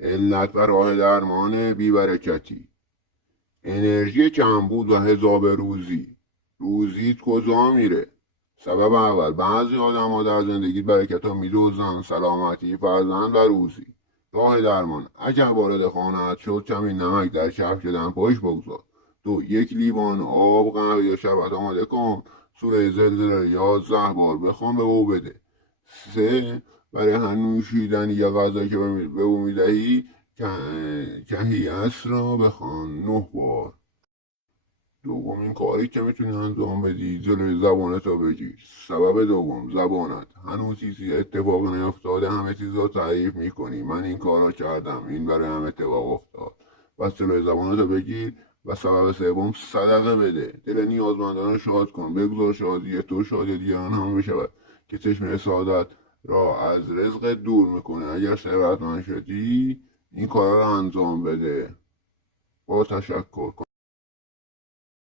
علت و راه درمان بیبرکتی، انرژی کمبود و حساب روزی. روزیت کجا میره؟ سبب اول، بعضی آدم ها در زندگی برکت ها میدوزن: سلامتی، فرزند و روزی. راه درمان: اگر وارد خانه‌ات شد کمی نمک در کفش دمپایش بگذار. 2. 1 لیوان آب، قهوه یا شربت آماده کن. سوره زلزله 11 بار بخوان به او بده. 3. برای هر نوشیدنی یا غذایی که به او میدهی کهیعصر را بخوان 9 بار. دومین کاری که میتونی انجام بدی، جلوی زبانتو بگیر. سبب دوم، زبانت. هنوز چیزی اتفاق نیفتاده، همه چیز رو تعریف میکنی: من این کارا کردم، این برای هم اتفاق افتاد. پس جلوی زبانتو بگیر. و سبب سوم، صدقه بده. دل نیازمندان رو شاد کن. بگذار شادی تو شادی دیگران هم بشود که چشم سعادت را از رزق دور میکنه. اگر ثروتمند شدی این کارا رو انجام بده. با تشکر.